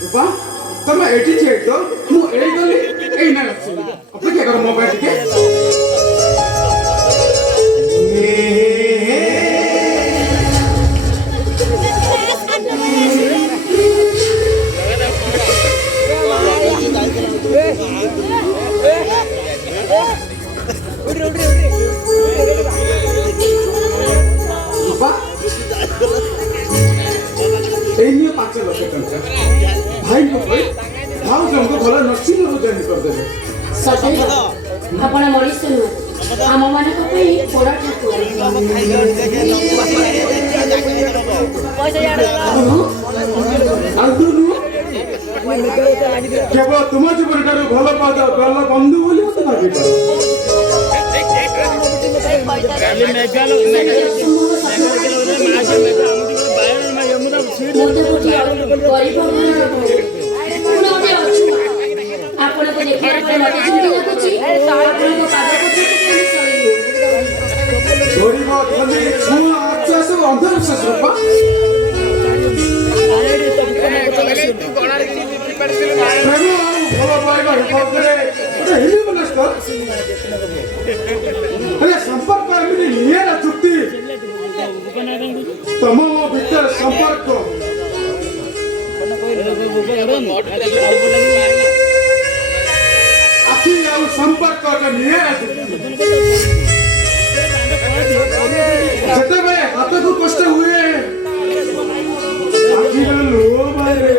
रूपा तुम एटी छे तो मु एई गली एई ना अछि अपेक्षा कर मोबाइल के रूपा एई नियो 5 लाख टका भाई को कोई भाव जंको भला नर्सिंग रो जॉइन कर देबे सते आपण मरीस नु हम माने को पे बड़ा ठाकुर पैसा यार आंतुनु केवल तुम जीवन ठारू भल पाद भल बंधु बोली मत भाबी संपर्क चुक्ति तम भीतर संपर्क आखि आउ संपर्क जब हाथ को कष्ट हुए आखि लो मारे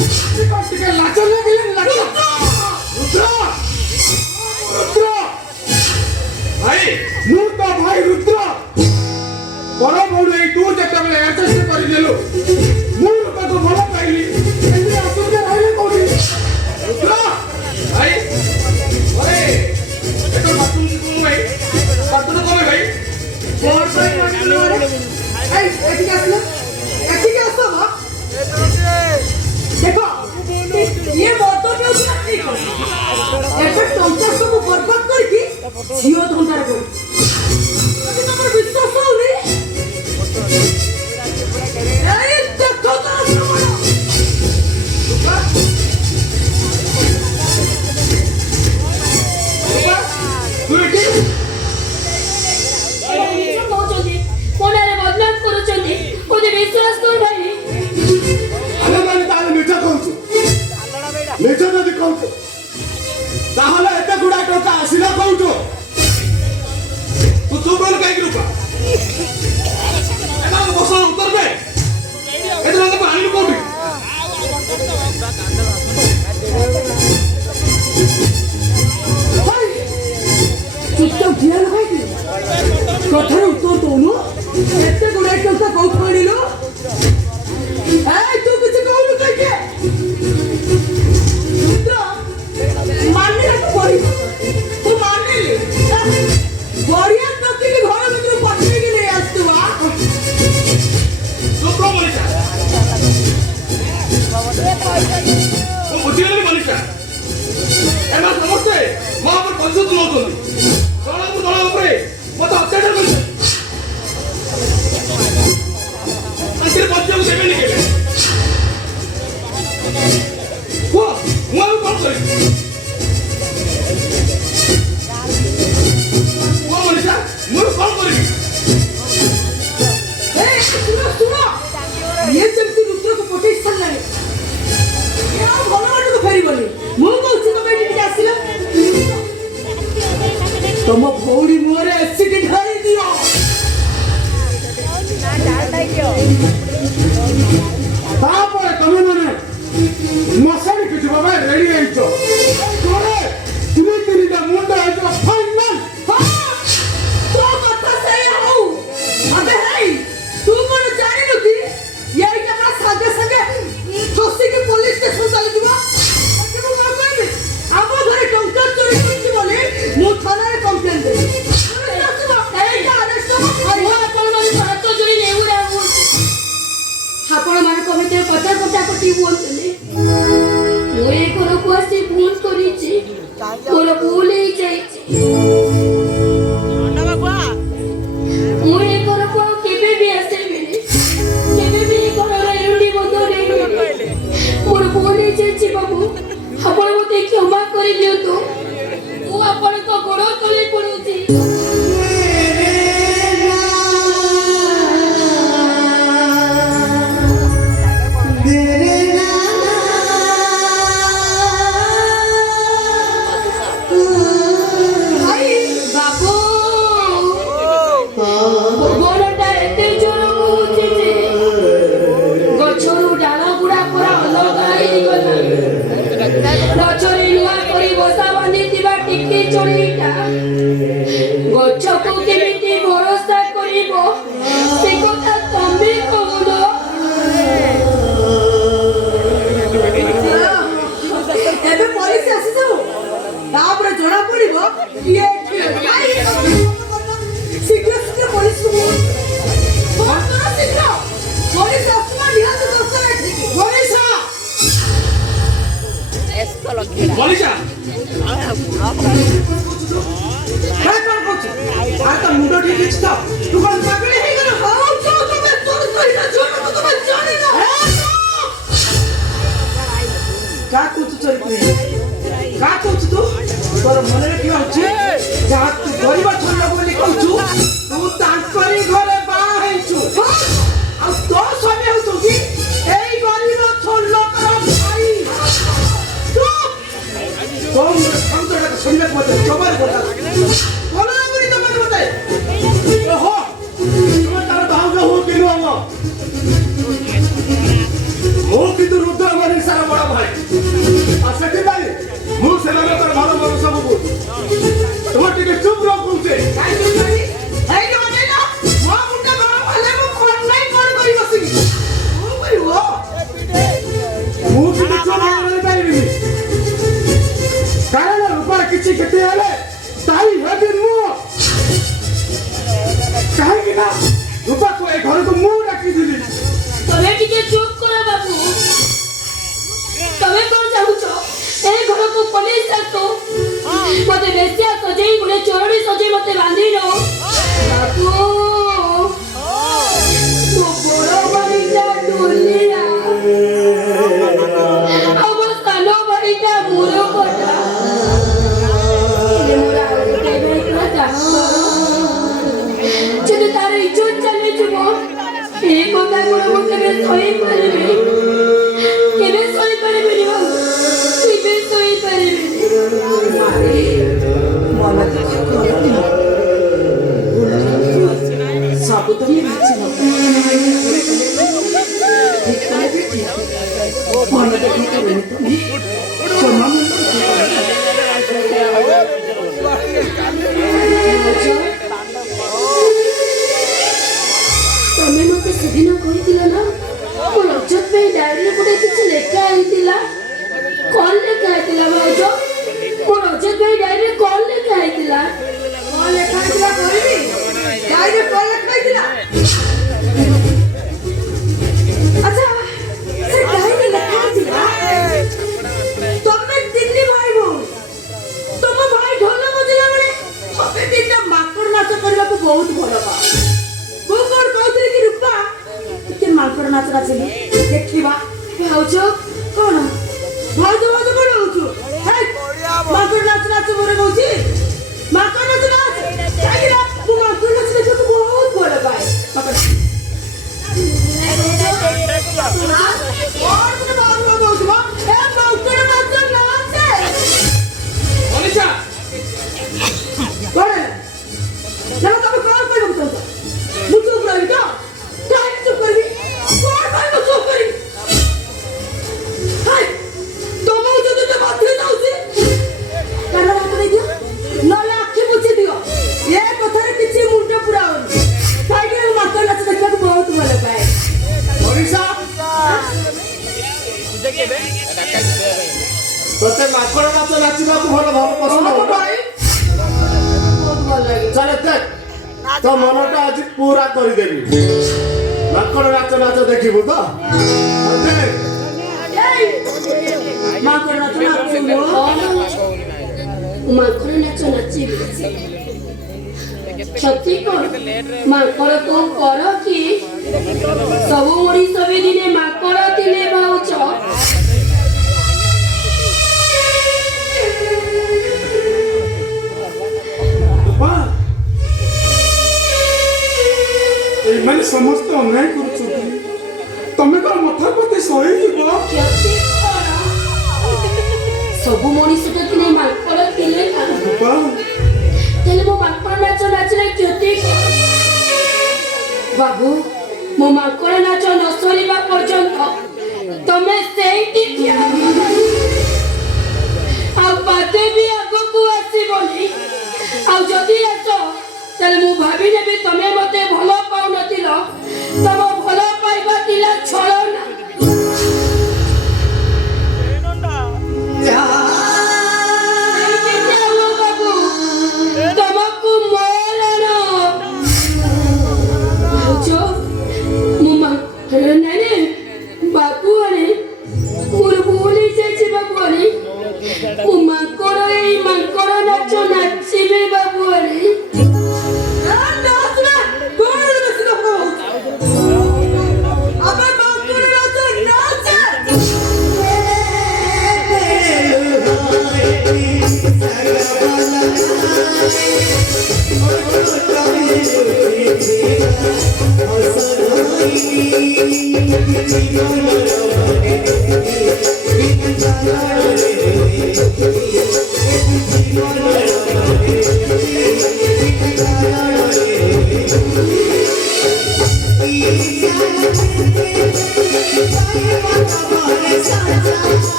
ଟିକେ ଲାଜ ଲାଗିଲେ ଲାଜ ରୁଦ୍ର ରୁଦ୍ର ଭାଇ ମୁଁ ତ ଭାଇ ରୁଦ୍ର ବଡ ଭଉଣୀ ଏଇ ତୁ ଯେତେବେଳେ ଆଡଜଷ୍ଟ କରିଦେଲୁ ମୁଁ ତାକୁ ଭଲ ପାଇଲି ଏମିତି ଅସୁବିଧା ରହିଲେ କୋଉଠି ରୁଦ୍ର ଭାଇ ଭାଇ এটা বাথরুম কোন ভাই বাথরুম কোন ভাই और कोई नहीं रे এই এদিকে আসলে এদিকে আসো মা देखो ये मोटो पे उसका ठीक है ऐसे टंका सब बर्बाद करके जियो धंधा को अभी तमर विश्वास हो रे ए देखो तो মনারে বদনাম করুଛନ୍ତି ওদে বিশ্বাস কর ভাই আরে মানে তাহলে মিঠা কହୁଛୁ মিঠা যদি কହୁଛୁ তাহলে এত গুড়া টଙ୍କା ଆସିଲା কହୁଛୁ ତୁ ଚୁପ ରହିଲୁ କାହିଁକି ରୂପା ଏମାନଙ୍କ ପ୍ରଶ୍ନର ଉତ୍ତର ଦେ ଏମାନଙ୍କୁ ଆଣିଲୁ କୋଉଠି चित्त ढिया लगा के कथार उत्तर दोनो एते गुडा टंका कोउ पड़िलो ए तू कुछ कहू कह के पुत्र मानने तो पड़ी तू मानने ले बढ़िया तक के घर में पटने के लिए आस्तुवा ଚୁପ ରହ ମନିଷା ମୁଁ ବୁଝିଗଲି ମନିଷା ଏମାନେ ସମସ୍ତେ ମୋ ଉପରେ ପଜିସନ ନଉଛନ୍ତି ଦଳକୁ ଦଳ ଉପରେ ମତେ ଅତ୍ୟାଚାର କରୁଛନ୍ତି ତାଙ୍କର ବଞ୍ଚିବାକୁ ଦେବେନି କେବେ କୁହ ମୁଁ ଆଉ କଣ କରିବି କୁହ ମନିଷା ମୁଁ କଣ କରିବି ए सुनो सुनो ये जमती रुद्र को पटे छल्ला रे या भलो वाटू फेरी बोली मु कहू तो बेटी के आसिला तम भौड़ी मोरे एसिड ढाली दियो ତାପରେ ତମେ ମାନେ ମଶାରୀ କିଛି ବାବା ରେଡି ହେଇଛ ତୋରେ ତିନି ତିନିଟା ମୁଣ୍ଡ ହେଇଯିବ ଫାଇନାଲ तो कथा सही हो अबे हाय तू कोन जानि नु की ये जमा सागे सागे ठोसी के पुलिस स्टेशन चली दिबा कि मु कोन कहबे आबो घरे टंका चोरी करछि बोले मु थाना रे कंप्लेन दे ଆପଣ ମାନେ କମିତେ କଥା କଥା କଟି ହୁଅନ୍ତୁନି ମୁଁ ଏ ଘରକୁ ଆସି ଭୁଲ କରିଛି ମୋର ଭୁଲ ହେଇଯାଇଛି ମୁଁ ଏ ଘରକୁ ଆଉ କେବେ ବି ଆସିବିନି କେବେ ବି ଏ ଘରର ଏରୁଣ୍ଡି ବଦଳେଇବିନି ମୋର ଭୁଲ ହେଇଯାଇଛି ବାବୁ ଆପଣ ମୋତେ କ୍ଷମା କରିଦିଅନ୍ତୁ ମୁଁ ଆପଣଙ୍କ ଗୋଡ଼ ତଳେ ପଡ଼ୁଛି ଗଛକୁ କେମିତି ଭରସା କରିବ ସେ କଥା ତମେ କହୁନ ଏବେ ପୋଲିସ ଆସି ଯାଉ ତାପରେ ଜଣା ପଡିବ କିଏ ଶୀଘ୍ର ଶୀଘ୍ର ପୋଲିସ ଶୀଘ୍ର ପୋଲିସ ଆସିବା ନିହାତି ଦରକାର ଏଠିକି ପୋଲିସ ମନିଷା କଣ କରୁଛୁ আর তো মুন্ড ঠিক আছে তো তু কোন পাগল হয়ে গেল হাউ তো তুমি তোর কইরা জন্য তো তুমি জানি না কা করছু চোরি করে কা করছু তো তোর মনে কি হচ্ছে যা তু গরিব ছন্দ বলি কইছু তু তাঙ্করি ঘরে বা হইছু আর তো সবে হতো কি এই গরিব ছন্দ কর ভাই তো তোম সংতটা শুনলে মতে জবাই কথা বলো না বলি তোমার মতে ওহো তুমি তার ভাউজ হো কিলো আমো ও কিন্তু রুদ্র মনি সারা ए घर को पुलिस आसो मते बेसिया सजेई गुणे चोरडी सजेई मते बांधिनो बाबू मो बड़ो भाईटा डोलिया अब सानो भाईटा मुरो कोटा ये मोरा केबे कोटा যদি তার ইজ্জত চলে যাব এই কথা গুলো কেবে সই পারবে কেবে সই পারবে নি কেবে সই পারবে মনে তো করতে সব তো আমি দিচ্ছি না মনে তো কি করবে তুমি ক্ষমা তুমি মতে সেদিন কইছিল না ମୋ ରଜତ ପାଇଁ ଡାଏରୀରେ ଗୋଟେ କିଛି ଲେଖା ହେଇଥିଲା କଣ ଲେଖା ହେଇଥିଲା ଭାଉଜ ମୋ ରଜତ ପାଇଁ ଡାଏରୀରେ କଣ ଲେଖା ହେଇଥିଲା କହିବି ଡାଏରୀରେ କଣ ଲେଖା ହେଇଥିଲା ଆଚ୍ଛା ସେ ଡାଏରୀରେ ଲେଖା ହେଇଥିଲା ତମେ ତିନି ଭାଇ ଭଉଣୀ ତମ ଭାଇ ଢୋଲ ବଜେଇଲା ବେଳେ ତମେ ତିନିଟା ମାଙ୍କଡ ନାଚ କରିବାକୁ ବହୁତ ଭଲ ପାଅ ମୁଁ କଣ କହୁଥିଲି କି ରୂପା ଟିକେ ମାଙ୍କଡ ନାଚ ନାଚିବି ଦେଖିବା ଭାଉଜ କଣ ଭାଉଜ ଭାଉଜ କଣ ହଉଛୁ ମାଙ୍କଡ ନାଚ ନାଚ ମୋର କହୁଛି ମାଙ୍କଡ ନାଚ ନାଚ କାହିଁକି ନା ମୁଁ ମାଙ୍କଡ ନାଚ ଦେଖିବାକୁ ବହୁତ ଭଲ ପାଏ ମାଙ୍କଡ ଅନିଶା କଣ ନା ତମେ କଣ କହିବାକୁ ଚାହୁଁଛ ମୁଁ ଚୁପ୍ ରହିବି ତ କାହିଁକି ଚୁପ୍ କରିବି କଣ ପାଇଁ ମୁଁ ଚୁପ୍ କରିବି ତମକୁ ଯଦି ତ ବାଧ୍ୟ ଯାଉଛି କାନ ହାତ ଦେଇଦିଅ ନହେଲେ ଆଖି ମୁଛି ଦିଅ ଏ କଥାରେ କିଛି ମୁଣ୍ଡ ପୁରାଉନି କାହିଁକି ନା ମୁଁ ମାଙ୍କଡ ନାଚ ଦେଖିବାକୁ ବହୁତ ଭଲ ପାଏ ଅନିଶା ତତେ ମାଙ୍କଡ ନାଚ ନାଚିବାକୁ ଭଲ ପସନ୍ଦ ବହୁତ ଭଲ ଲାଗେ ଚାଲେ ଦେଖ ତୋ ମନଟା ଆଜି ପୁରା କରିଦେବି ମାଙ୍କଡ ନାଚ ନାଚ ଦେଖିବୁ ତ ମାଙ୍କଡ ନାଚ ନାଚିବୁ ମାଙ୍କଡ ନାଚ ନାଚିବି କ୍ଷତି କଣ ମାଙ୍କଡ କଣ କର କି ସବୁ ମଣିଷ ବି ଦିନେ ମାଙ୍କଡ ଥିଲେ ଭାଉଜ ଏମାନେ ସମସ୍ତେ ଅନ୍ୟାୟ କରୁଛନ୍ତି ତମେ କଣ ମଥା ପତେ ସହିଯିବ କ୍ଷତି କଣ ସବୁ ମଣିଷ ତ ଦିନେ ମାଙ୍କଡ ଥିଲେ ନା ତାହେଲେ ମୋ ମାଙ୍କଡ ନାଚ ନାଚିଲେ କ୍ଷତି କଣ ବାବୁ ମୋ ମାଙ୍କଡ ନାଚ ନ ସରିବା ପର୍ଯ୍ୟନ୍ତ ତମେ ସେଇଠି ଠିଆ ଆଉ ପାଦେ ବି ଆଗକୁ ଆସିବନି ଆଉ ଯଦି ଆସ ତାହେଲେ ମୁଁ ଭାବି ନେବି ତମେ ମତେ ଭଲ ପାଉନଥିଲ ତମ ଭଲ ପାଇବା ଥିଲା ଛଳନା ବାବୁ ତମକୁ ମରଣ ଭାଉଜ ମୁଁ ନାଇଁ ବାବୁ ଆଣେ ମୋର ଭୁଲ ହେଇଯାଇଛି ବାବୁ ଆଣେ ମୁଁ ମାଙ୍କଡ ଏଇ ମାଙ୍କଡ ନାଚ ନାଚିବି ବାବୁ ଆଣେ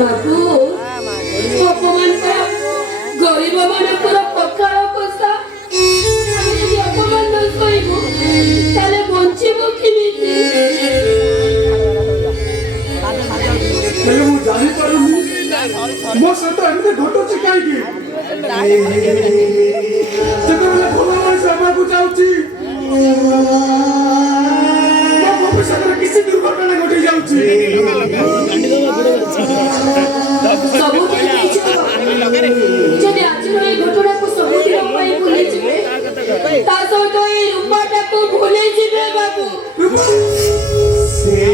ବାବୁ ଅପମାନ କର ଗରିବ ମାନଙ୍କର ପଖାଳ କଷା ଆମେ ଯଦି ଅପମାନ ନ କରିବୁ ତାହେଲେ ବଞ୍ଚିବୁ କେମିତି? ହେଲେ ମୁଁ ଜାଣିପାରୁନି ମୋ ସହିତ ଏମିତି ଘଟୁଛି କାହିଁକି? ଯେତେବେଳେ ଭଲ ମଣିଷ ହେବାକୁ ଯାଉଛି ମୋ ଭବିଷ୍ୟତରେ କିଛି ଦୁର୍ଘଟଣା ଘଟି ଯାଉଛି। ସବୁ କିଛି ଯଦି ଆଜିର ଏଇ ଘଟଣାକୁ ସବୁଦିନ ପାଇଁ ଭୁଲିଯିବେ ତା ସହିତ ଏଇ ରୂପାଟାକୁ ଭୁଲିଯିବେ ବାବୁ। ସେ